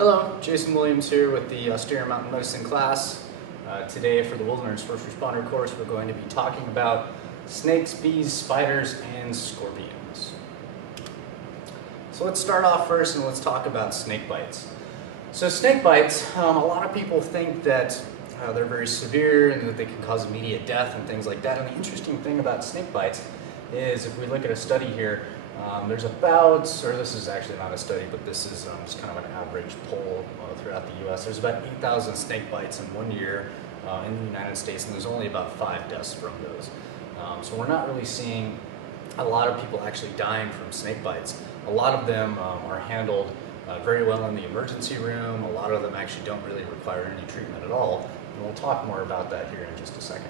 Hello, Jason Williams here with the Austere Mountain Medicine class. Today for the Wilderness First Responder course we're going to be talking about snakes, bees, spiders, and scorpions. So let's start off first and let's talk about snake bites. So snake bites, a lot of people think that they're very severe and that they can cause immediate death and things like that. And the interesting thing about snake bites is if we look at a study here, there's about, or this is actually not a study, but this is just kind of an average poll throughout the U.S. There's about 8,000 snake bites in 1 year in the United States, and there's only about 5 deaths from those. So we're not really seeing a lot of people actually dying from snake bites. A lot of them are handled very well in the emergency room. A lot of them actually don't really require any treatment at all, and we'll talk more about that here in just a second.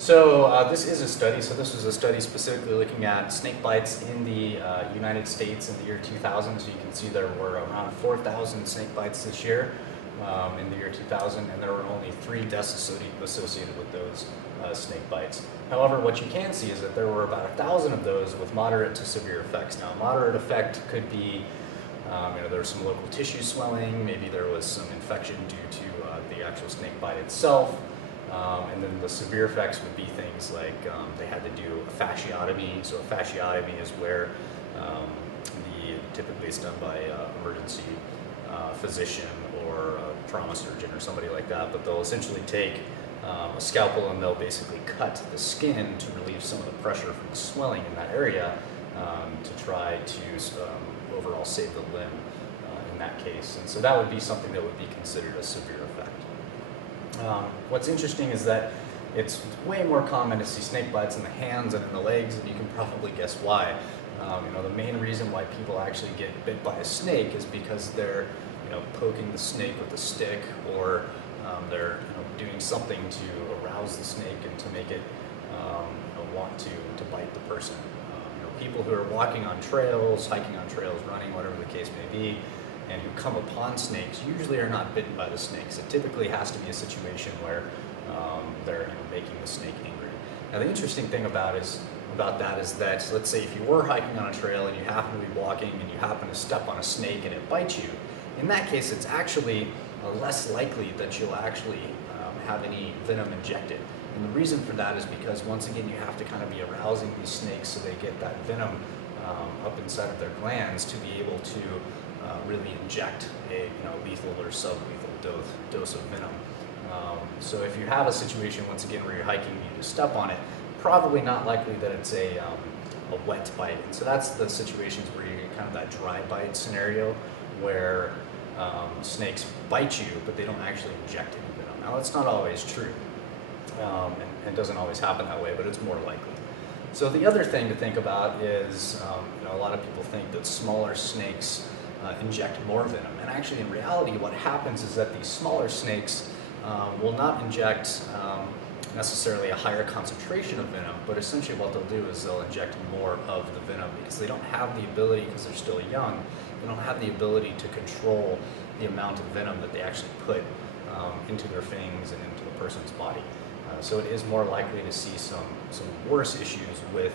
So this is a study, so this was a study specifically looking at snake bites in the United States in the year 2000. So you can see there were around 4,000 snake bites this year in the year 2000, and there were only 3 deaths associated with those snake bites. However, what you can see is that there were about 1,000 of those with moderate to severe effects. Now, moderate effect could be, there was some local tissue swelling, maybe there was some infection due to the actual snake bite itself. And then the severe effects would be things like they had to do a fasciotomy. So a fasciotomy is where typically it's done by an emergency physician or a trauma surgeon or somebody like that. But they'll essentially take a scalpel and they'll basically cut the skin to relieve some of the pressure from swelling in that area to try to overall save the limb in that case. And so that would be something that would be considered a severe effect. What's interesting is that it's way more common to see snake bites in the hands and in the legs, and you can probably guess why. The main reason why people actually get bit by a snake is because they're poking the snake with a stick, or they're doing something to arouse the snake and to make it want to bite the person. People who are walking on trails, hiking on trails, running, whatever the case may be, and who come upon snakes usually are not bitten by the snakes. It typically has to be a situation where they're making the snake angry. Now the interesting thing about that is that, let's say if you were hiking on a trail and you happen to be walking and you happen to step on a snake and it bites you, in that case it's actually less likely that you'll actually have any venom injected. And the reason for that is because, once again, you have to kind of be arousing these snakes so they get that venom up inside of their glands to be able to really inject a lethal or sublethal dose of venom. So if you have a situation, once again, where you're hiking and you just step on it, probably not likely that it's a wet bite. And so that's the situations where you get kind of that dry bite scenario where snakes bite you, but they don't actually inject any venom. Now that's not always true, and doesn't always happen that way, but it's more likely. So the other thing to think about is, a lot of people think that smaller snakes inject more venom. And actually, in reality, what happens is that these smaller snakes will not inject necessarily a higher concentration of venom, but essentially what they'll do is they'll inject more of the venom because they don't have the ability, because they're still young, they don't have the ability to control the amount of venom that they actually put into their fangs and into the person's body. So it is more likely to see some worse issues with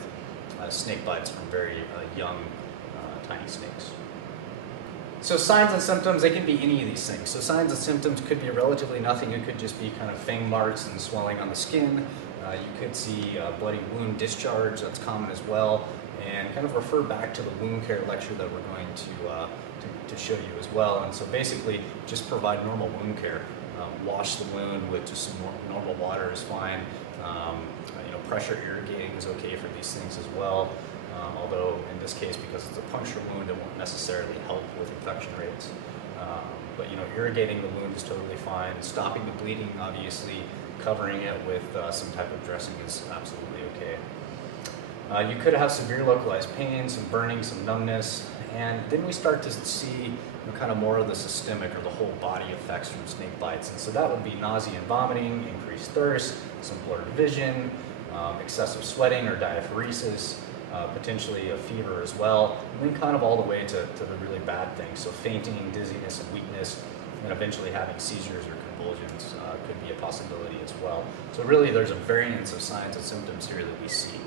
snake bites from very young, tiny snakes. So signs and symptoms, they can be any of these things. So signs and symptoms could be relatively nothing. It could just be kind of fang marks and swelling on the skin. You could see bloody wound discharge, that's common as well. And kind of refer back to the wound care lecture that we're going to show you as well. And so basically, just provide normal wound care. Wash the wound with just some normal water is fine. Pressure irrigating is okay for these things as well. Although in this case, because it's a puncture wound, it won't necessarily help with infection rates. But irrigating the wound is totally fine. Stopping the bleeding, obviously, covering it with some type of dressing is absolutely okay. You could have severe localized pain, some burning, some numbness, and then we start to see kind of more of the systemic or the whole body effects from snake bites. And so that would be nausea and vomiting, increased thirst, some blurred vision, excessive sweating or diaphoresis, potentially a fever as well, and then kind of all the way to the really bad things. So fainting, dizziness, and weakness, and eventually having seizures or convulsions could be a possibility as well. So really there's a variance of signs and symptoms here that we see.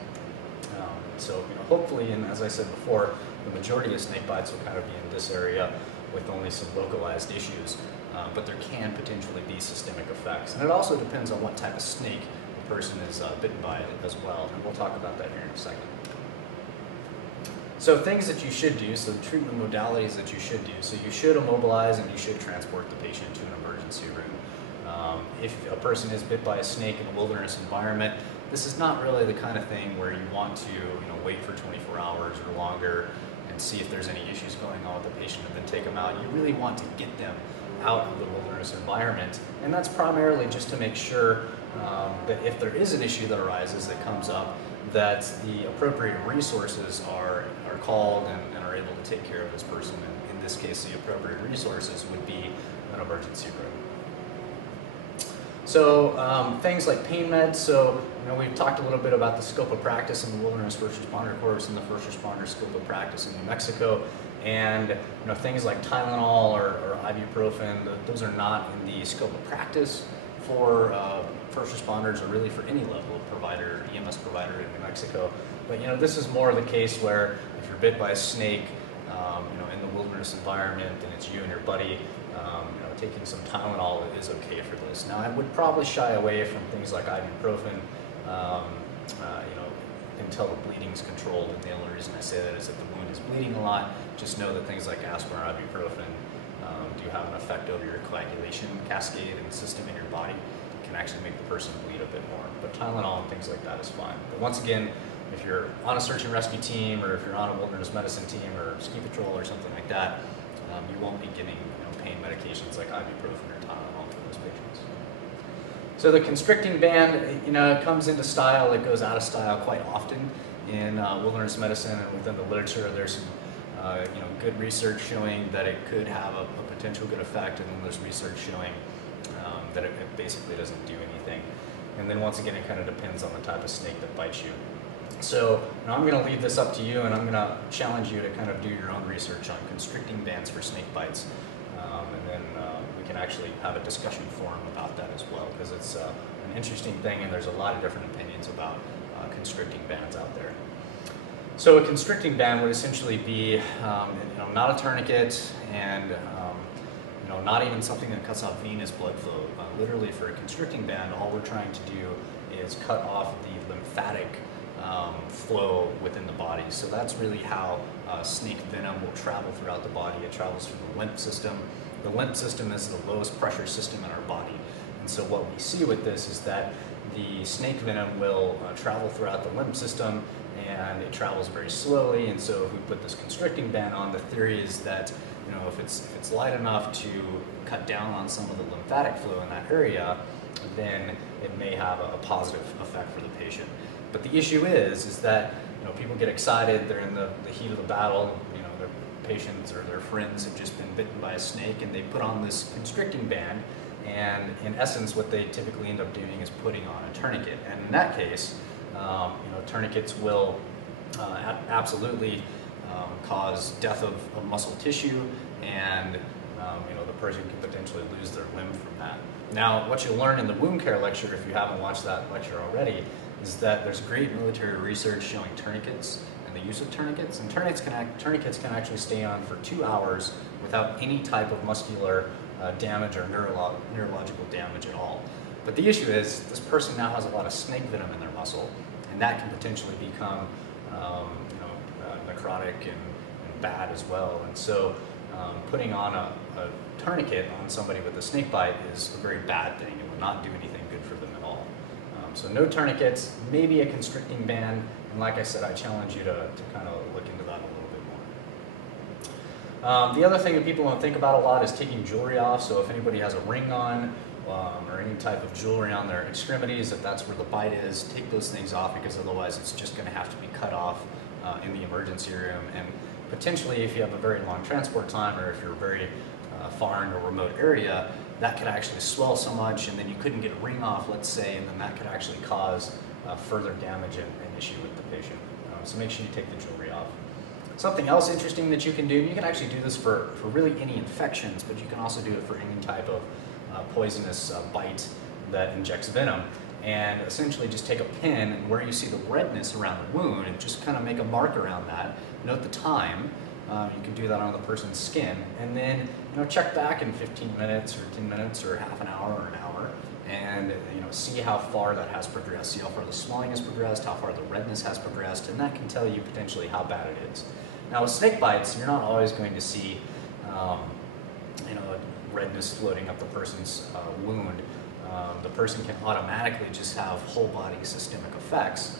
So hopefully, and as I said before, the majority of snake bites will kind of be in this area, with only some localized issues, but there can potentially be systemic effects. And it also depends on what type of snake the person is bitten by as well, and we'll talk about that here in a second. So things that you should do, so treatment modalities that you should do. So you should immobilize and you should transport the patient to an emergency room. If a person is bit by a snake in a wilderness environment, this is not really the kind of thing where you want to wait for 24 hours or longer and see if there's any issues going on with the patient and then take them out. You really want to get them out of the wilderness environment, and that's primarily just to make sure that if there is an issue that arises that comes up, that the appropriate resources are called and are able to take care of this person. And in this case, the appropriate resources would be an emergency room. So things like pain meds. So we've talked a little bit about the scope of practice in the Wilderness First Responder Corps and the First Responder Scope of Practice in New Mexico. And things like Tylenol or ibuprofen, those are not in the scope of practice for first responders or really for any level of provider, EMS provider in New Mexico. But this is more the case where if you're bit by a snake, in the wilderness environment and it's you and your buddy, taking some Tylenol is okay for this. Now I would probably shy away from things like ibuprofen, until the bleeding's controlled. And the only reason I say that is if the wound is bleeding a lot, just know that things like aspirin or ibuprofen do have an effect over your coagulation cascade and system in your body. It can actually make the person bleed a bit more. But Tylenol and things like that is fine. But once again, if you're on a search and rescue team or if you're on a wilderness medicine team or ski patrol or something like that, you won't be giving pain medications like ibuprofen or Tylenol to those patients. So the constricting band, it comes into style. It goes out of style quite often in wilderness medicine, and within the literature, there's some good research showing that it could have a potential good effect, and then there's research showing that it basically doesn't do anything. And then once again, it kind of depends on the type of snake that bites you. So I'm going to leave this up to you, and I'm going to challenge you to kind of do your own research on constricting bands for snake bites. And then we can actually have a discussion forum about that as well, because it's an interesting thing, and there's a lot of different opinions about constricting bands out there. So a constricting band would essentially be not a tourniquet, and not even something that cuts off venous blood flow. Literally, for a constricting band, all we're trying to do is cut off the lymphatic flow within the body. So that's really how snake venom will travel throughout the body. It travels through the lymph system. The lymph system is the lowest pressure system in our body. And so what we see with this is that the snake venom will travel throughout the lymph system, and it travels very slowly. And so if we put this constricting band on, the theory is that if it's light enough to cut down on some of the lymphatic flow in that area, then it may have a positive effect for the patient. But the issue is that people get excited. They're in the heat of the battle. Their patients or their friends have just been bitten by a snake, and they put on this constricting band. And in essence, what they typically end up doing is putting on a tourniquet. And in that case, tourniquets will absolutely cause death of muscle tissue, and the person can potentially lose their limb from that. Now, what you'll learn in the wound care lecture, if you haven't watched that lecture already, is that there's great military research showing tourniquets and the use of tourniquets. And tourniquets can actually stay on for 2 hours without any type of muscular damage or neurological damage at all. But the issue is this person now has a lot of snake venom in their muscle, and that can potentially become necrotic and bad as well. And so putting on a tourniquet on somebody with a snake bite is a very bad thing. It will not do anything good for them at all. So no tourniquets, maybe a constricting band, and like I said, I challenge you to kind of look into that a little bit more. The other thing that people don't think about a lot is taking jewelry off. So if anybody has a ring on or any type of jewelry on their extremities, if that's where the bite is, take those things off, because otherwise it's just going to have to be cut off in the emergency room. And potentially, if you have a very long transport time, or if you're very far in a remote area, that could actually swell so much, and then you couldn't get a ring off, let's say, and then that could actually cause further damage and issue with the patient. So make sure you take the jewelry off. Something else interesting that you can do, you can actually do this for really any infections, but you can also do it for any type of poisonous bite that injects venom. And essentially just take a pin, and where you see the redness around the wound, and just kind of make a mark around that. Note the time, You can do that on the person's skin, and then check back in 15 minutes or 10 minutes or half an hour or an hour, and see how far that has progressed, see how far the swelling has progressed, how far the redness has progressed, and that can tell you potentially how bad it is. Now with snake bites, you're not always going to see redness floating up the person's wound. The person can automatically just have whole body systemic effects,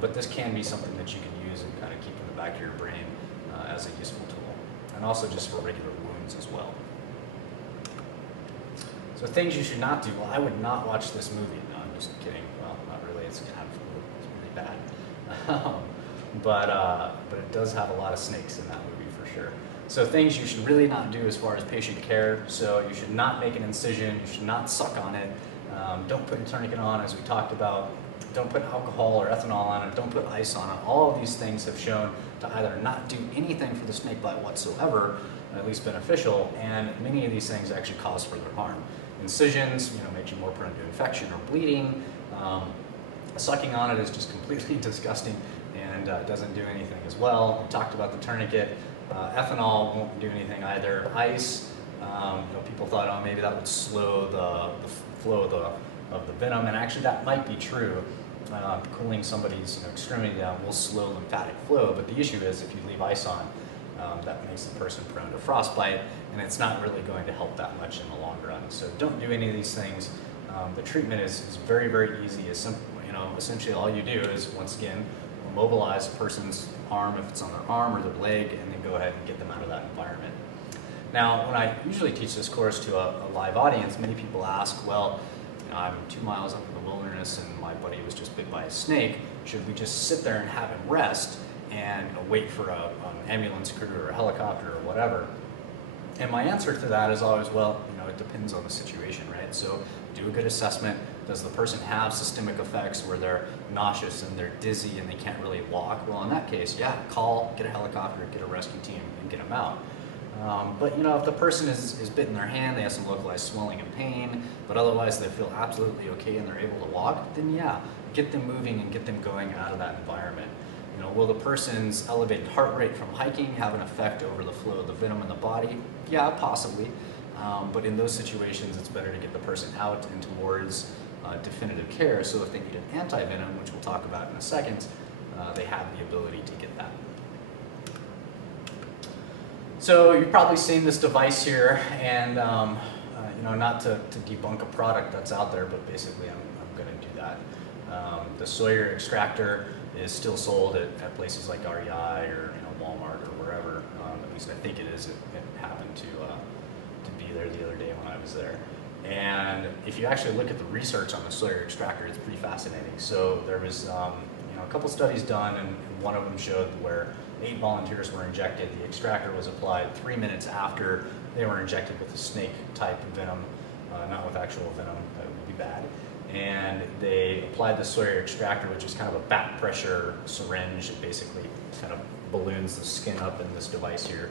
but this can be something that you can use and kind of keep in the back of your brain as a useful tool, and also just for regular wounds as well. So things you should not do. Well, I would not watch this movie. No, I'm just kidding. Well, not really. It's kind of really bad. But it does have a lot of snakes in that movie for sure. So things you should really not do as far as patient care. So you should not make an incision. You should not suck on it. Don't put a tourniquet on, as we talked about. Don't put alcohol or ethanol on it. Don't put ice on it. All of these things have shown to either not do anything for the snake bite whatsoever, at least beneficial, and many of these things actually cause further harm. Incisions, makes you more prone to infection or bleeding. Sucking on it is just completely disgusting and doesn't do anything as well. We talked about the tourniquet. Ethanol won't do anything either. Ice, people thought, oh, maybe that would slow the flow of the venom, and actually that might be true. Cooling somebody's extremity down will slow lymphatic flow, but the issue is if you leave ice on, that makes the person prone to frostbite, and it's not really going to help that much in the long run. So don't do any of these things. The treatment is very, very easy. It's simple. Essentially all you do is, once again, mobilize a person's arm if it's on their arm or their leg, and then go ahead and get them out of that environment. Now, when I usually teach this course to a live audience, many people ask, well, I'm 2 miles up in the wilderness and my buddy was just bit by a snake. Should we just sit there and have him rest and wait for an ambulance crew or a helicopter or whatever? And my answer to that is always, well, it depends on the situation, right? So do a good assessment. Does the person have systemic effects where they're nauseous and they're dizzy and they can't really walk? Well, in that case, yeah, get a helicopter, get a rescue team, and get them out. But if the person is bit in their hand, they have some localized swelling and pain, but otherwise they feel absolutely okay and they're able to walk, then yeah, get them moving and get them going out of that environment. Will the person's elevated heart rate from hiking have an effect over the flow of the venom in the body? Yeah, possibly. But in those situations, it's better to get the person out and towards definitive care, so if they need an anti-venom, which we'll talk about in a second, they have the ability to get that. So you've probably seen this device here, and not to debunk a product that's out there, but basically I'm going to do that. The Sawyer extractor is still sold at places like REI or Walmart or wherever. At least I think it is. It happened to be there the other day when I was there. And if you actually look at the research on the Sawyer extractor, it's pretty fascinating. So there was a couple studies done, and one of them showed where 8 volunteers were injected. The extractor was applied 3 minutes after they were injected with a snake-type venom, not with actual venom. That would be bad. And they applied the Sawyer extractor, which is kind of a back pressure syringe. It basically kind of balloons the skin up in this device here.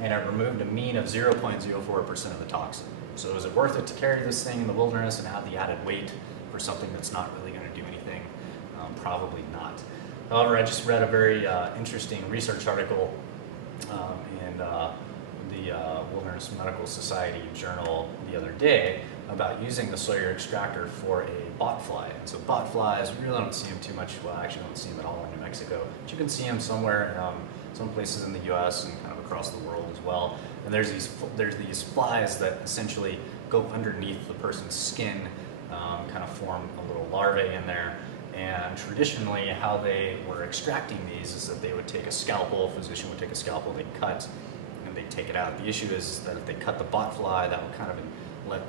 And it removed a mean of 0.04% of the toxin. So is it worth it to carry this thing in the wilderness and have the added weight for something that's not really going to do anything? Probably not. However, I just read a very interesting research article in the Wilderness Medical Society journal the other day about using the Sawyer extractor for a botfly. And so botflies, we really don't see them too much. Well, I actually don't see them at all in New Mexico. But you can see them somewhere, some places in the U.S. and kind of across the world as well. And there's these flies that essentially go underneath the person's skin, kind of form a little larvae in there. And traditionally, how they were extracting these is that they would take a scalpel, a physician would take a scalpel, they'd cut, and they'd take it out. The issue is that if they cut the botfly, that would kind of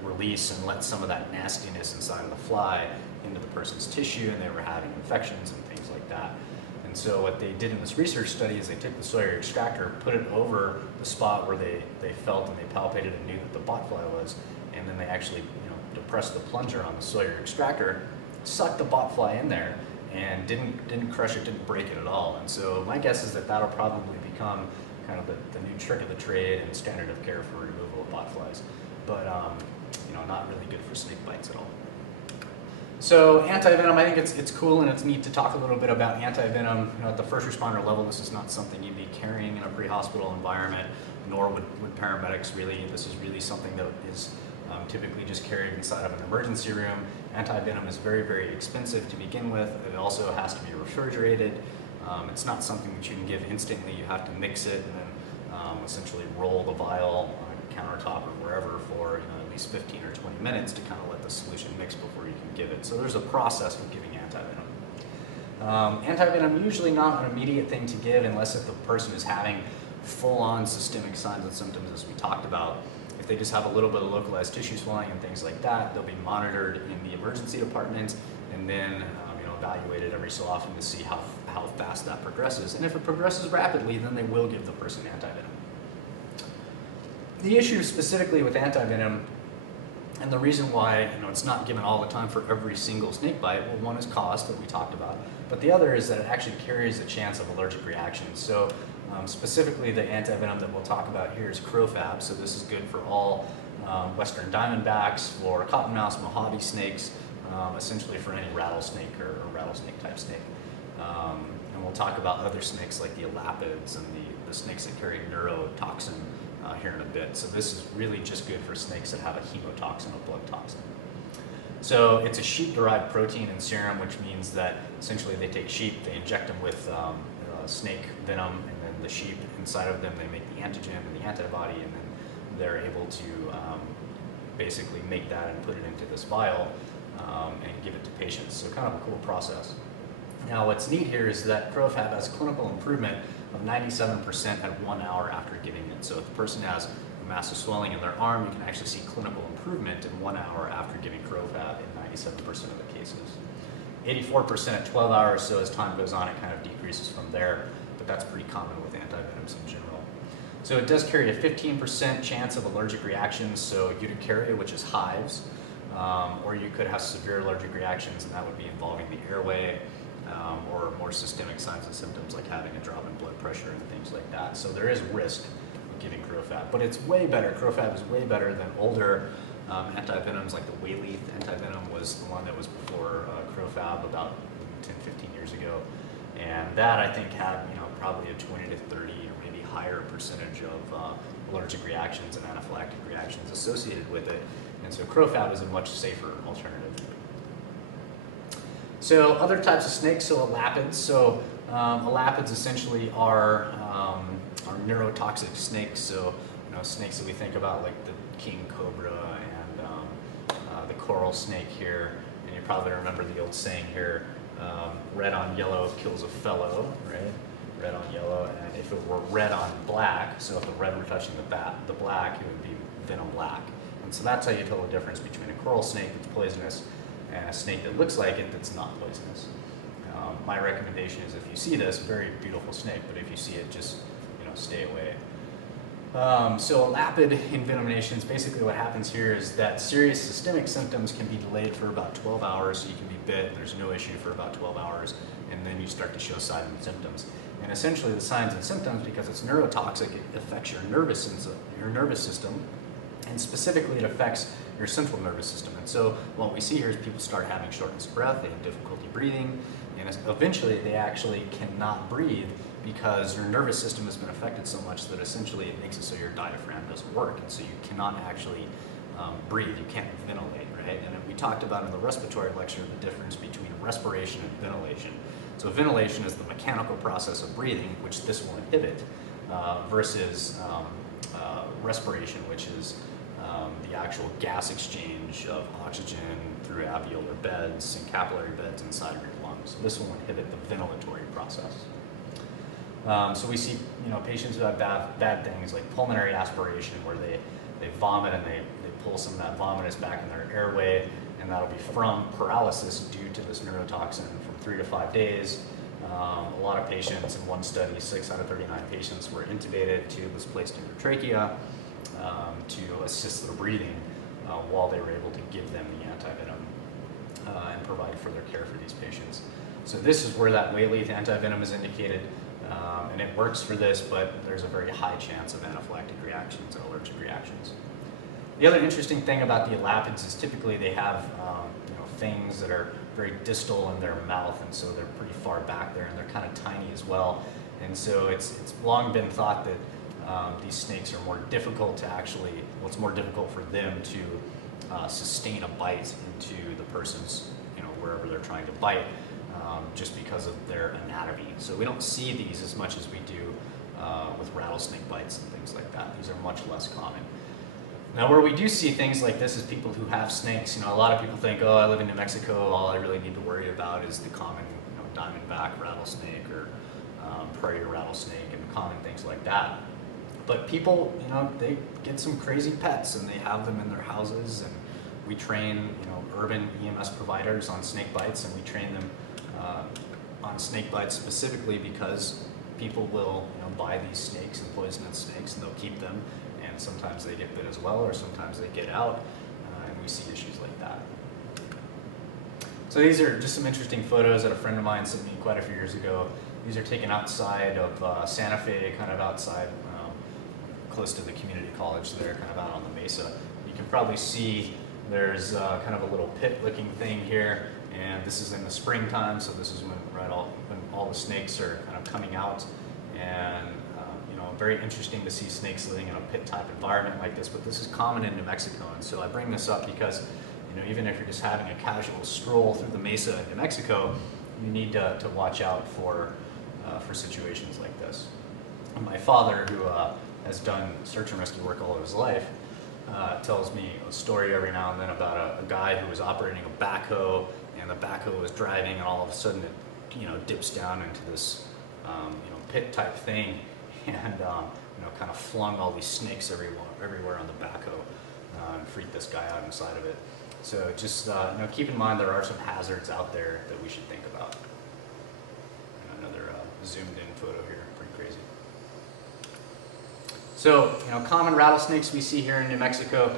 release and let some of that nastiness inside of the fly into the person's tissue, and they were having infections and things like that. And so what they did in this research study is they took the Sawyer extractor, put it over the spot where they felt and they palpated and knew that the botfly was, and then they actually depressed the plunger on the Sawyer extractor, sucked the botfly in there, and didn't crush it, didn't break it at all. And so my guess is that that'll probably become kind of the new trick of the trade and standard of care for removal of botflies. But not really good for snake bites at all. So anti-venom, I think it's cool and it's neat to talk a little bit about anti-venom. You know, at the first responder level, this is not something you'd be carrying in a pre-hospital environment, nor would paramedics really. This is really something that is typically just carried inside of an emergency room. Anti-venom is very, very expensive to begin with. It also has to be refrigerated. It's not something that you can give instantly. You have to mix it and then essentially roll the vial on a countertop or wherever for at least 15 or 20 minutes to kind of let the solution mix before you can give it. So there's a process with giving anti-venom. Anti-venom usually not an immediate thing to give unless if the person is having full-on systemic signs and symptoms as we talked about. If they just have a little bit of localized tissue swelling and things like that, they'll be monitored in the emergency department and then evaluated every so often to see how fast that progresses. And if it progresses rapidly, then they will give the person anti-venom. The issue specifically with anti-venom, and the reason why it's not given all the time for every single snake bite, well, one is cost that we talked about, but the other is that it actually carries a chance of allergic reactions. So specifically the anti-venom that we'll talk about here is CroFab, so this is good for all western diamondbacks, for cottonmouths, Mojave snakes, essentially for any rattlesnake or rattlesnake type snake. And we'll talk about other snakes like the elapids and the snakes that carry neurotoxin here in a bit. So this is really just good for snakes that have a hemotoxin, a blood toxin. So it's a sheep-derived protein in serum, which means that essentially they take sheep, they inject them with snake venom, and then the sheep inside of them, they make the antigen and the antibody, and then they're able to basically make that and put it into this vial and give it to patients. So kind of a cool process. Now what's neat here is that CroFab has clinical improvement of 97% at 1 hour after giving it. So if the person has a massive swelling in their arm, you can actually see clinical improvement in 1 hour after giving CroFab in 97% of the cases. 84% at 12 hours, so as time goes on it kind of decreases from there, but that's pretty common with antivenoms in general. So it does carry a 15% chance of allergic reactions, so urticaria, which is hives, or you could have severe allergic reactions, and that would be involving the airway, or more systemic signs and symptoms like having a drop in blood pressure and things like that. So there is risk with giving CroFab, but it's way better. CroFab is way better than older antivenoms like the Wayleaf antivenom was the one that was before CroFab about 10, 15 years ago. And that I think had probably a 20 to 30 or maybe higher percentage of allergic reactions and anaphylactic reactions associated with it. And so CroFab is a much safer alternative. So other types of snakes, so elapids. So elapids essentially are neurotoxic snakes. So snakes that we think about like the king cobra and the coral snake here. And you probably remember the old saying here, red on yellow kills a fellow, right? Red on yellow, and if it were red on black, so if the red were touching the black, it would be venom black. And so that's how you tell the difference between a coral snake that's poisonous and a snake that looks like it that's not poisonous. My recommendation is if you see this, very beautiful snake, but if you see it, just stay away. So elapid envenominations, basically what happens here is that serious systemic symptoms can be delayed for about 12 hours, so you can be bit, there's no issue for about 12 hours, and then you start to show signs and symptoms. And essentially the signs and symptoms, because it's neurotoxic, it affects your nervous system, and specifically it affects your central nervous system. And so what we see here is people start having shortness of breath, they have difficulty breathing, and eventually they actually cannot breathe because your nervous system has been affected so much that essentially it makes it so your diaphragm doesn't work, and so you cannot actually breathe, you can't ventilate, right? And we talked about in the respiratory lecture the difference between respiration and ventilation. So ventilation is the mechanical process of breathing, which this will inhibit, versus respiration, which is the actual gas exchange of oxygen through alveolar beds and capillary beds inside of your lungs. So this will inhibit the ventilatory process. So we see patients who have bad things like pulmonary aspiration, where they vomit and they pull some of that vomitus back in their airway, and that'll be from paralysis due to this neurotoxin from 3 to 5 days. A lot of patients in one study, 6 out of 39 patients were intubated, tube was placed in their trachea to assist their breathing while they were able to give them the antivenom and provide further care for these patients. So this is where that Wayleaf antivenom is indicated, and it works for this, but there's a very high chance of anaphylactic reactions and allergic reactions. The other interesting thing about the elapids is typically they have fangs that are very distal in their mouth, and so they're pretty far back there, and they're kind of tiny as well. And so it's long been thought that these snakes are more difficult to actually, well, it's more difficult for them to sustain a bite into the person's, wherever they're trying to bite, just because of their anatomy. So we don't see these as much as we do with rattlesnake bites and things like that. These are much less common. Now, where we do see things like this is people who have snakes. A lot of people think, oh, I live in New Mexico, all I really need to worry about is the common diamondback rattlesnake or prairie rattlesnake and common things like that. But people, they get some crazy pets and they have them in their houses, and we train, urban EMS providers on snake bites, and we train them on snake bites specifically because people will, buy these snakes and poisonous snakes, and they'll keep them, and sometimes they get bit as well, or sometimes they get out, and we see issues like that. So these are just some interesting photos that a friend of mine sent me quite a few years ago. These are taken outside of Santa Fe, kind of outside, close to the community college there, kind of out on the mesa. You can probably see there's kind of a little pit-looking thing here, and this is in the springtime, so this is when all the snakes are kind of coming out, and very interesting to see snakes living in a pit-type environment like this, but this is common in New Mexico, and so I bring this up because even if you're just having a casual stroll through the mesa in New Mexico, you need to watch out for situations like this. And my father, who has done search and rescue work all of his life, tells me a story every now and then about a guy who was operating a backhoe, and the backhoe was driving, and all of a sudden it dips down into this pit type thing, and kind of flung all these snakes everywhere on the backhoe, and freaked this guy out inside of it. So just keep in mind there are some hazards out there that we should think about. And another zoomed in photo here, pretty crazy. So, common rattlesnakes we see here in New Mexico,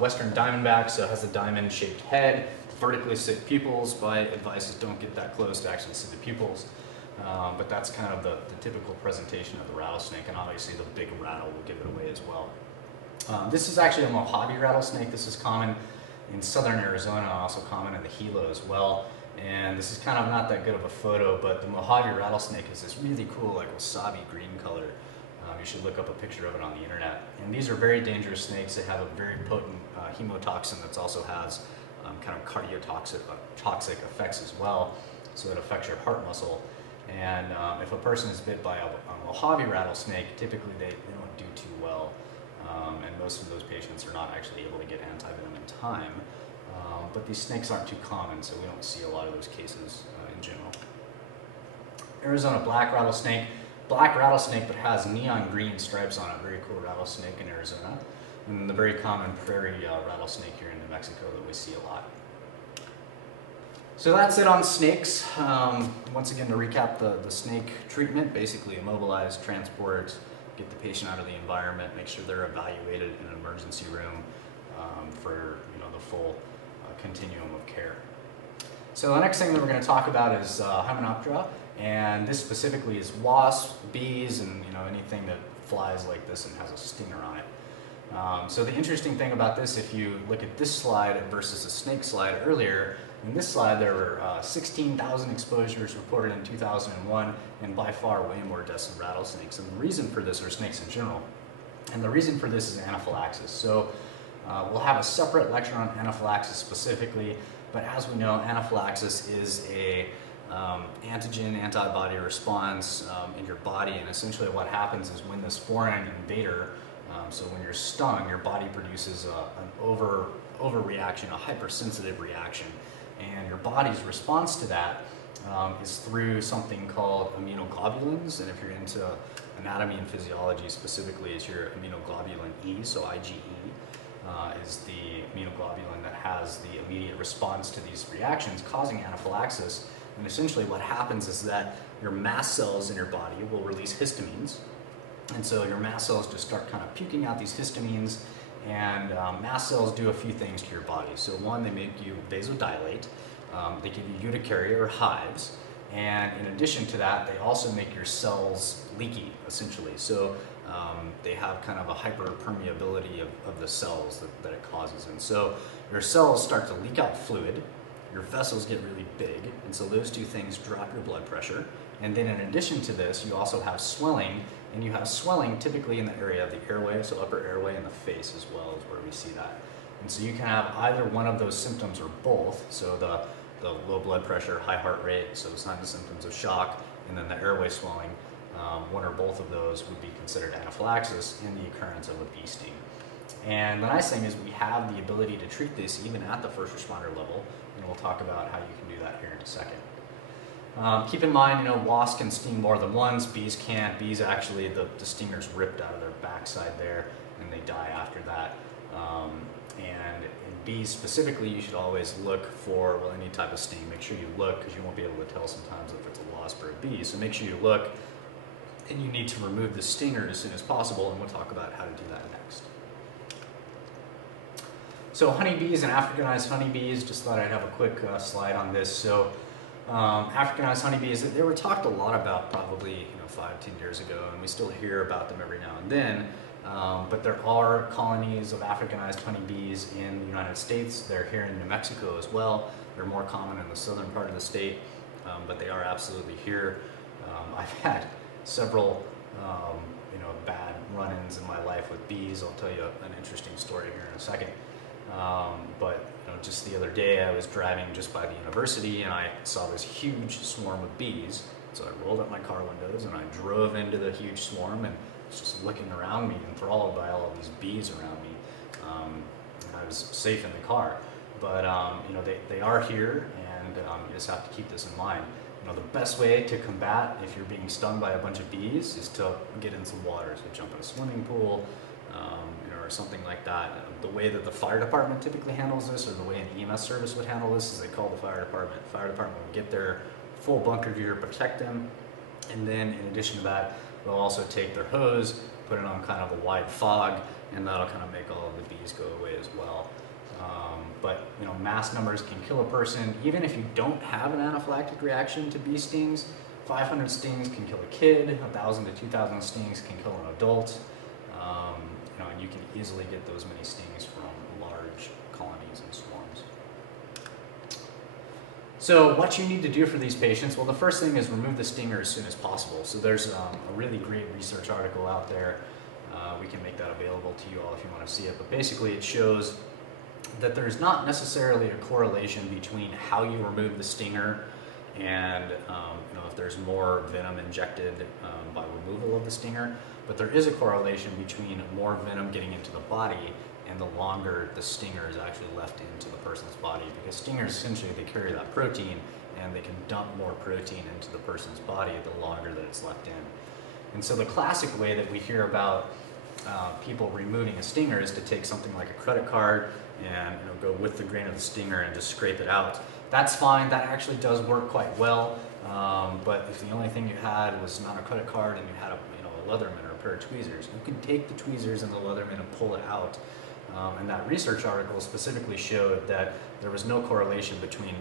western diamondback, so has a diamond-shaped head, vertically set pupils. My advice is don't get that close to actually see the pupils, but that's kind of the typical presentation of the rattlesnake, and obviously the big rattle will give it away as well. This is actually a Mojave rattlesnake. This is common in southern Arizona, also common in the Gila as well. And this is kind of not that good of a photo, but the Mojave rattlesnake is this really cool, like wasabi green color. You should look up a picture of it on the internet. And these are very dangerous snakes. They have a very potent hemotoxin that also has kind of cardiotoxic effects as well. So it affects your heart muscle. And if a person is bit by a Mojave rattlesnake, typically they don't do too well. And most of those patients are not actually able to get antivenom in time. But these snakes aren't too common, so we don't see a lot of those cases in general. Arizona black rattlesnake. Black rattlesnake, but has neon green stripes on it. Very cool rattlesnake in Arizona. And the very common prairie rattlesnake here in New Mexico that we see a lot. So that's it on snakes. Once again, to recap the snake treatment, basically immobilize, transport, get the patient out of the environment, make sure they're evaluated in an emergency room for the full continuum of care. So the next thing that we're going to talk about is Hymenoptera, and this specifically is wasps, bees, and anything that flies like this and has a stinger on it. So the interesting thing about this, if you look at this slide versus the snake slide earlier, in this slide there were 16,000 exposures reported in 2001, and by far way more deaths than rattlesnakes. And the reason for this, or snakes in general, and the reason for this is anaphylaxis. So we'll have a separate lecture on anaphylaxis specifically, but as we know, anaphylaxis is a antigen antibody response in your body, and essentially what happens is when this foreign invader, so when you're stung, your body produces an overreaction, a hypersensitive reaction, and your body's response to that is through something called immunoglobulins, and if you're into anatomy and physiology specifically, it's your immunoglobulin E, so IgE. Is the immunoglobulin that has the immediate response to these reactions causing anaphylaxis. And essentially what happens is that your mast cells in your body will release histamines. And so your mast cells just start kind of puking out these histamines, and mast cells do a few things to your body. So one, they make you vasodilate, they give you urticaria or hives, and in addition to that, they also make your cells leaky, essentially. So they have kind of a hyperpermeability of the cells that it causes. And so your cells start to leak out fluid, your vessels get really big, and so those two things drop your blood pressure. And then in addition to this, you also have swelling, and you have swelling typically in the area of the airway, so upper airway, and the face as well is where we see that. And so you can have either one of those symptoms or both, so the low blood pressure, high heart rate, so signs and symptoms of shock, and then the airway swelling. One or both of those would be considered anaphylaxis in the occurrence of a bee sting. And the nice thing is we have the ability to treat this even at the first responder level, and we'll talk about how you can do that here in a second. Keep in mind, wasps can sting more than once, bees can't. Bees actually, the stinger's ripped out of their backside there, and they die after that. And in bees specifically, you should always look for, well, any type of sting. Make sure you look, because you won't be able to tell sometimes if it's a wasp or a bee. So make sure you look, and you need to remove the stinger as soon as possible, and we'll talk about how to do that next. So honeybees and Africanized honeybees, just thought I'd have a quick slide on this. So Africanized honeybees, they were talked a lot about probably 5-10 years ago, and we still hear about them every now and then. But there are colonies of Africanized honeybees in the United States. They're here in New Mexico as well. They're more common in the southern part of the state, but they are absolutely here. I've had several bad run-ins in my life with bees. I'll tell you an interesting story here in a second. But just the other day I was driving just by the university and I saw this huge swarm of bees. So I rolled up my car windows and I drove into the huge swarm and was just looking around me, enthralled by all of these bees around me. I was safe in the car, but they are here, and you just have to keep this in mind. The best way to combat if you're being stung by a bunch of bees is to get in some water, so jump in a swimming pool, or something like that. The way that the fire department typically handles this, or the way an EMS service would handle this, is they call the fire department. The fire department would get their full bunker gear, protect them, and then in addition to that, they'll also take their hose, put it on kind of a wide fog, and that'll kind of make all of the bees go away as well. But mass numbers can kill a person. Even if you don't have an anaphylactic reaction to bee stings, 500 stings can kill a kid, 1,000 to 2,000 stings can kill an adult. And you can easily get those many stings from large colonies and swarms. So what you need to do for these patients, well, the first thing is remove the stinger as soon as possible. So there's a really great research article out there. We can make that available to you all if you want to see it. But basically it shows that there's not necessarily a correlation between how you remove the stinger and if there's more venom injected by removal of the stinger, but there is a correlation between more venom getting into the body and the longer the stinger is actually left into the person's body, because stingers essentially, they carry that protein and they can dump more protein into the person's body the longer that it's left in. And so the classic way that we hear about people removing a stinger is to take something like a credit card and go with the grain of the stinger and just scrape it out. That's fine, that actually does work quite well, but if the only thing you had was not a credit card and you had a Leatherman or a pair of tweezers, you can take the tweezers and the Leatherman and pull it out. And that research article specifically showed that there was no correlation between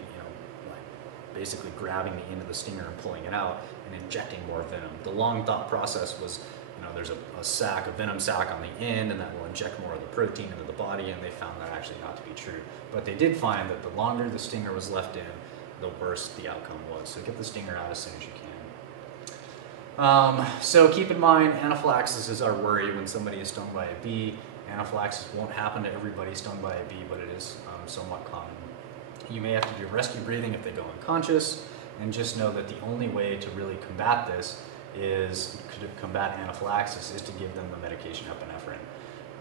basically grabbing the end of the stinger and pulling it out and injecting more venom. The long thought process was, there's a venom sac on the end, and that will inject more of the protein into the body, and they found that actually not to be true. But they did find that the longer the stinger was left in, the worse the outcome was. So get the stinger out as soon as you can. So keep in mind, anaphylaxis is our worry when somebody is stung by a bee. Anaphylaxis won't happen to everybody stung by a bee, but it is somewhat common. You may have to do rescue breathing if they go unconscious, and just know that the only way to really combat this is to combat anaphylaxis is to give them the medication epinephrine.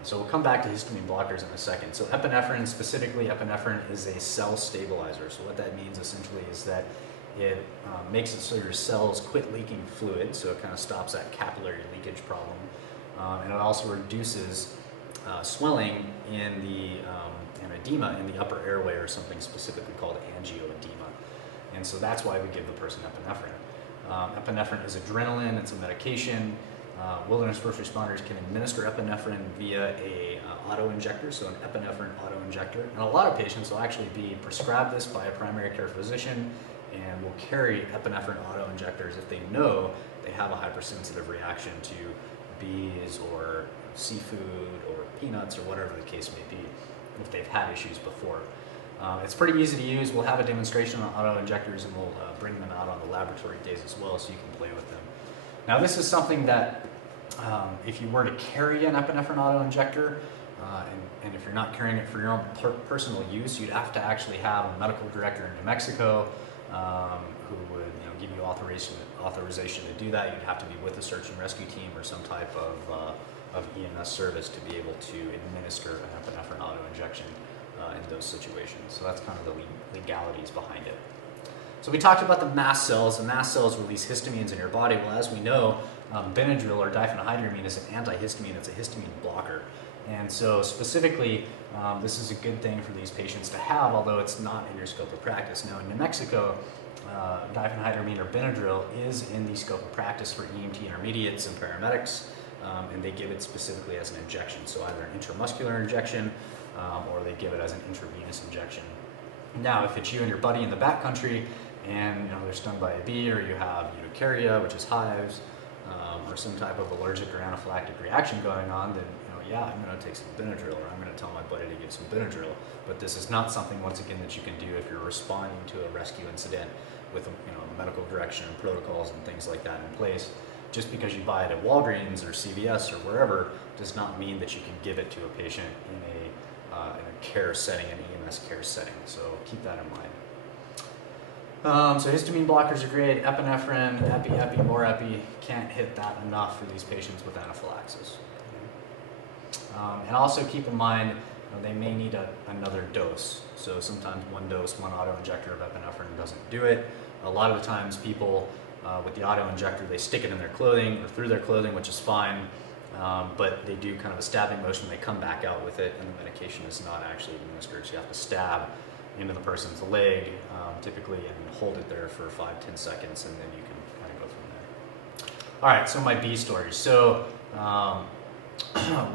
So we'll come back to histamine blockers in a second. So epinephrine, specifically epinephrine, is a cell stabilizer. So what that means essentially is that it makes it so your cells quit leaking fluid, so it kind of stops that capillary leakage problem. And it also reduces swelling in the and edema in the upper airway, or something specifically called angioedema. And so that's why we give the person epinephrine. Epinephrine is adrenaline, it's a medication. Wilderness first responders can administer epinephrine via a auto-injector, so an epinephrine auto-injector. And a lot of patients will actually be prescribed this by a primary care physician and will carry epinephrine auto-injectors if they know they have a hypersensitive reaction to bees or seafood or peanuts or whatever the case may be if they've had issues before. It's pretty easy to use. We'll have a demonstration on auto injectors, and we'll bring them out on the laboratory days as well, so you can play with them. Now, this is something that if you were to carry an epinephrine auto injector, and if you're not carrying it for your own personal use, you'd have to actually have a medical director in New Mexico who would give you authorization to do that. You'd have to be with a search and rescue team or some type of EMS service to be able to administer an epinephrine auto injection in those situations. So that's kind of the legalities behind it. So we talked about the mast cells. The mast cells release histamines in your body. Well, as we know, Benadryl or diphenhydramine is an antihistamine. It's a histamine blocker. And so specifically, this is a good thing for these patients to have, although it's not in your scope of practice. Now, in New Mexico, diphenhydramine or Benadryl is in the scope of practice for EMT intermediates and paramedics, and they give it specifically as an injection. So either an intramuscular injection or they give it as an intravenous injection. Now, if it's you and your buddy in the backcountry and they're stung by a bee, or you have urticaria, which is hives, or some type of allergic or anaphylactic reaction going on, then yeah, I'm going to take some Benadryl, or I'm going to tell my buddy to give some Benadryl. But this is not something, once again, that you can do if you're responding to a rescue incident with medical direction and protocols and things like that in place. Just because you buy it at Walgreens or CVS or wherever does not mean that you can give it to a patient in a care setting, an EMS care setting. So keep that in mind. So histamine blockers are great. Epinephrine, epi, more epi. Can't hit that enough for these patients with anaphylaxis. And also keep in mind, they may need another dose. So sometimes one dose, one auto injector of epinephrine doesn't do it. A lot of the times people with the auto injector, they stick it in their clothing or through their clothing, which is fine. But they do kind of a stabbing motion, they come back out with it, and the medication is not actually administered. So you have to stab into the person's leg, typically, and hold it there for 5-10 seconds, and then you can kind of go from there. All right, so my bee stories. So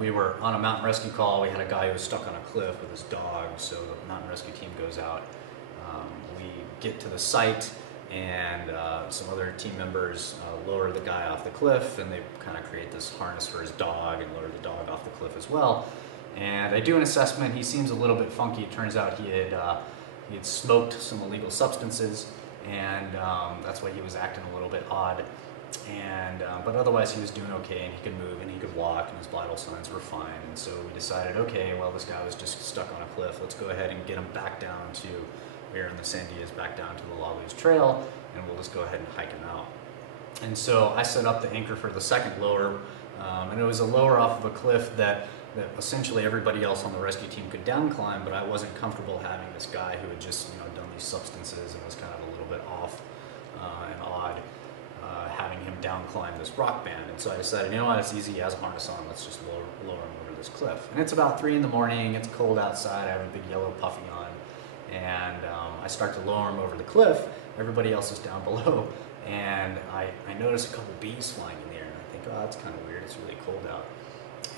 we were on a mountain rescue call. We had a guy who was stuck on a cliff with his dog, so the mountain rescue team goes out. We get to the site, and some other team members lower the guy off the cliff, and they kind of create this harness for his dog and lower the dog off the cliff as well. And I do an assessment. He seems a little bit funky. It turns out he had smoked some illegal substances, and that's why he was acting a little bit odd. And but otherwise he was doing okay, and he could move and he could walk, and his vital signs were fine. And so we decided, okay, well, this guy was just stuck on a cliff. Let's go ahead and get him back down to, we're in the Sandias, back down to the La Luz Trail, and we'll just go ahead and hike him out. And so I set up the anchor for the second lower, and it was a lower off of a cliff that essentially everybody else on the rescue team could down climb, but I wasn't comfortable having this guy who had just done these substances and was kind of a little bit off and odd, having him down climb this rock band. And so I decided, it's easy, he has a harness on, let's just lower him over this cliff. And it's about 3 in the morning, it's cold outside, I have a big yellow puffy on, and I start to lower him over the cliff. Everybody else is down below, and I notice a couple bees flying in the air, and I think, oh, that's kind of weird, it's really cold out.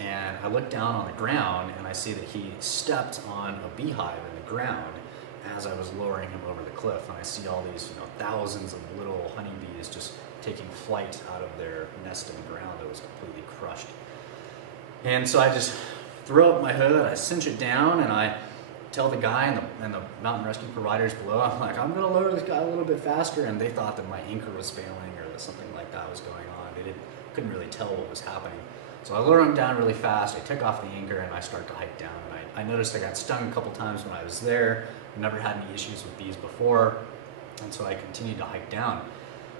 And I look down on the ground, and I see that he stepped on a beehive in the ground as I was lowering him over the cliff. And I see all these thousands of little honeybees just taking flight out of their nest in the ground that was completely crushed. And so I just throw up my hood, I cinch it down, and I tell the guy and the mountain rescue providers below, I'm like, I'm going to lower this guy a little bit faster. And they thought that my anchor was failing or that something like that was going on. They couldn't really tell what was happening. So I lower him down really fast, I take off the anchor, and I start to hike down. And I noticed I got stung a couple times when I was there. I've never had any issues with bees before, and so I continued to hike down.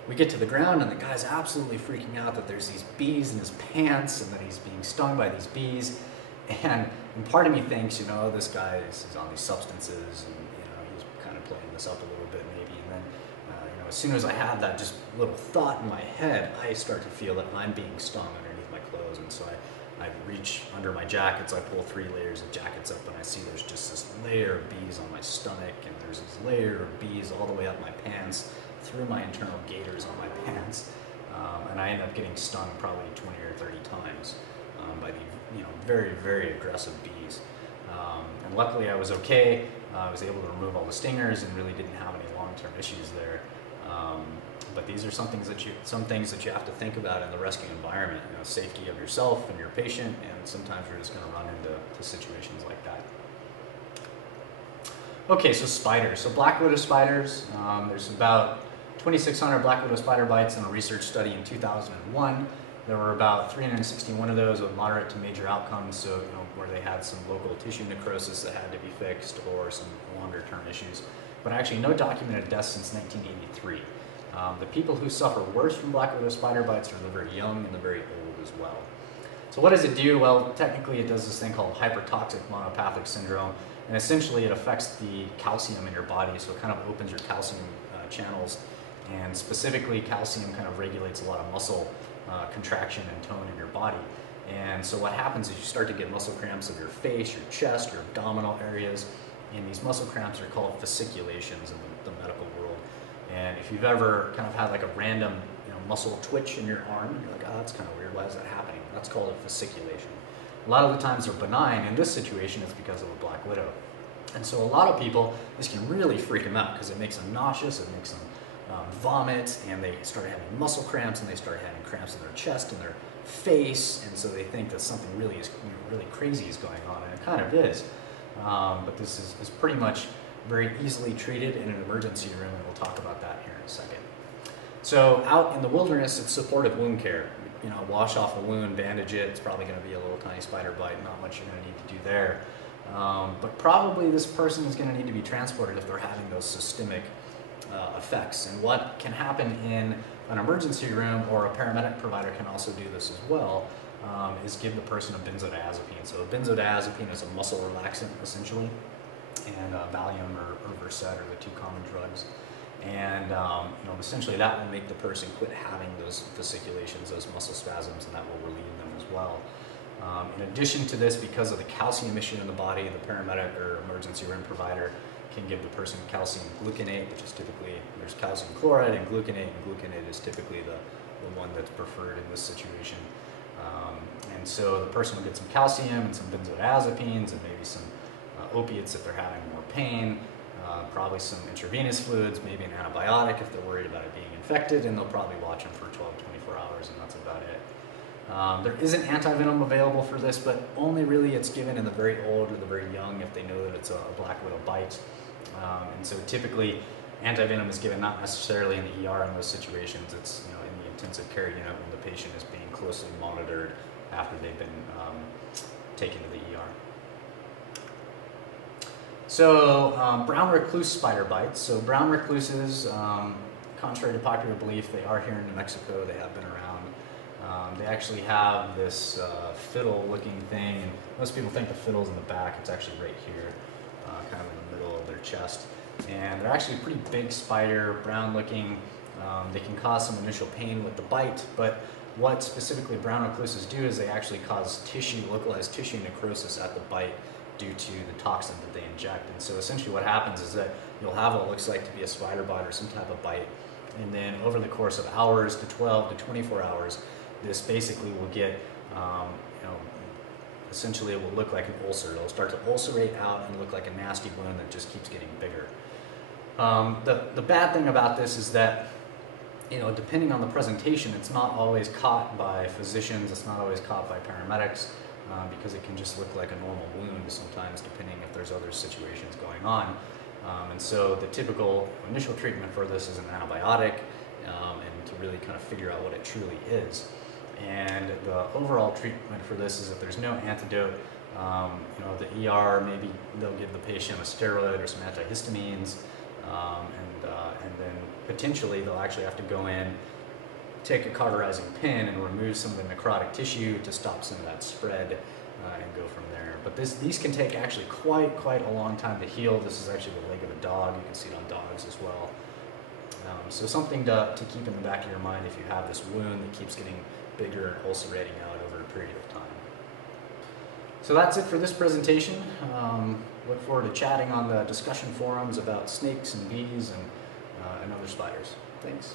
We get to the ground, and the guy's absolutely freaking out that there's these bees in his pants and that he's being stung by these bees. And part of me thinks, this guy is on these substances, and he's kind of playing this up a little bit maybe. And then, as soon as I have that just little thought in my head, I start to feel that I'm being stung underneath my clothes. And so I reach under my jackets, I pull 3 layers of jackets up, and I see there's just this layer of bees on my stomach, and there's this layer of bees all the way up my pants, through my internal gaiters on my pants. And I end up getting stung probably 20 or 30 times by the very, very aggressive bees. And luckily I was okay. I was able to remove all the stingers and really didn't have any long-term issues there. But these are some things that you have to think about in the rescue environment. You know, safety of yourself and your patient, and sometimes you're just going to run into situations like that. Okay, so spiders. So black widow spiders. There's about 2,600 black widow spider bites in a research study in 2001. There were about 361 of those with moderate to major outcomes, so where they had some local tissue necrosis that had to be fixed or some longer term issues. But actually no documented deaths since 1983. The people who suffer worse from black widow spider bites are the very young and the very old as well. So what does it do? Well, technically it does this thing called hypertoxic monopathic syndrome, and essentially it affects the calcium in your body, so it kind of opens your calcium channels, and specifically calcium kind of regulates a lot of muscle contraction and tone in your body. And so what happens is you start to get muscle cramps of your face, your chest, your abdominal areas, and these muscle cramps are called fasciculations in the medical world. And if you've ever kind of had like a random muscle twitch in your arm, you're like, oh, that's kind of weird, why is that happening? That's called a fasciculation. A lot of the times they're benign. In this situation, it's because of a black widow. And so a lot of people, this can really freak them out because it makes them nauseous, it makes them vomit, and they start having muscle cramps, and they start having cramps in their chest and their face, and so they think that something really crazy is going on, and it kind of is. But this is pretty much very easily treated in an emergency room, and we'll talk about that here in a second. So out in the wilderness, it's supportive wound care. Wash off a wound, bandage it. It's probably going to be a little tiny spider bite, not much you're going to need to do there. But probably this person is going to need to be transported if they're having those systemic effects. And what can happen in an emergency room, or a paramedic provider can also do this as well, is give the person a benzodiazepine. So a benzodiazepine is a muscle relaxant essentially, and Valium or Versed are the two common drugs. And essentially that will make the person quit having those fasciculations, those muscle spasms, and that will relieve them as well. In addition to this, because of the calcium issue in the body, the paramedic or emergency room provider can give the person calcium gluconate, which is typically, there's calcium chloride and gluconate is typically the one that's preferred in this situation. And so the person will get some calcium and some benzodiazepines and maybe some opiates if they're having more pain, probably some intravenous fluids, maybe an antibiotic if they're worried about it being infected, and they'll probably watch them for 12, 24 hours, and that's about it. There is an antivenom available for this, but only really it's given in the very old or the very young if they know that it's a black widow bite. And so typically antivenom is given not necessarily in the ER in those situations. It's in the intensive care unit when the patient is being closely monitored after they've been taken to the ER. So brown recluse spider bites. So brown recluses, contrary to popular belief, they are here in New Mexico. They have been around. They actually have this fiddle-looking thing, and most people think the fiddle's in the back. It's actually right here, kind of in the middle of their chest. And they're actually a pretty big spider, brown-looking. They can cause some initial pain with the bite, but what specifically brown recluses do is they actually cause localized tissue necrosis at the bite due to the toxin that they inject. And so essentially what happens is that you'll have what looks like to be a spider bite or some type of bite, and then over the course of hours to 12 to 24 hours, this basically will get, essentially it will look like an ulcer. It'll start to ulcerate out and look like a nasty wound that just keeps getting bigger. The bad thing about this is that, depending on the presentation, it's not always caught by physicians, it's not always caught by paramedics, because it can just look like a normal wound sometimes, depending if there's other situations going on. And so the typical initial treatment for this is an antibiotic, and to really kind of figure out what it truly is. And the overall treatment for this is if there's no antidote, the ER, maybe they'll give the patient a steroid or some antihistamines, and then potentially they'll actually have to go in, take a cauterizing pin and remove some of the necrotic tissue to stop some of that spread, and go from there. But these can take actually quite a long time to heal. This is actually the leg of a dog. You can see it on dogs as well. So something to keep in the back of your mind if you have this wound that keeps getting bigger and ulcerating out over a period of time. So that's it for this presentation. Look forward to chatting on the discussion forums about snakes and bees and other spiders. Thanks.